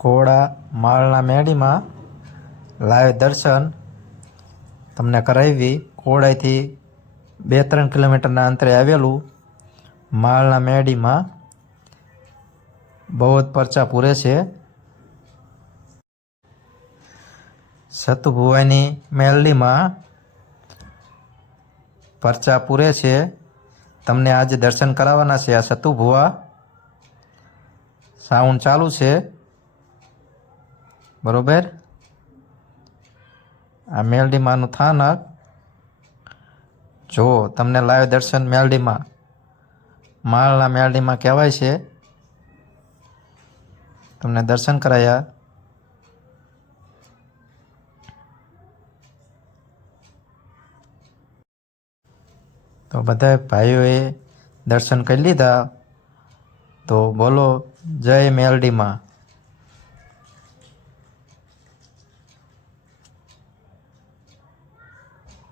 કોડા માળના મેડીમાં live દર્શન તમને કરાવી. કોડાઈથી 2-3 કિલોમીટરના અંતરે આવેલું માળના મેડીમાં બહુ જ પરચા પૂરે છે. સતુભુવાની મેલડીમાં પરચા પૂરે છે. તમને આજે દર્શન કરાવવાના છે. આ સતુભુવા સાઉન્ડ ચાલુ છે બરોબર. આ મેલડીમાંનું થાનક જો તમને લાઈવ દર્શન મેલડીમાં માળના મેલડીમાં કહેવાય છે. તમને દર્શન કરાયા. તો બધા ભાઈઓએ દર્શન કરી લીધા. તો બોલો જય મેલડીમાં.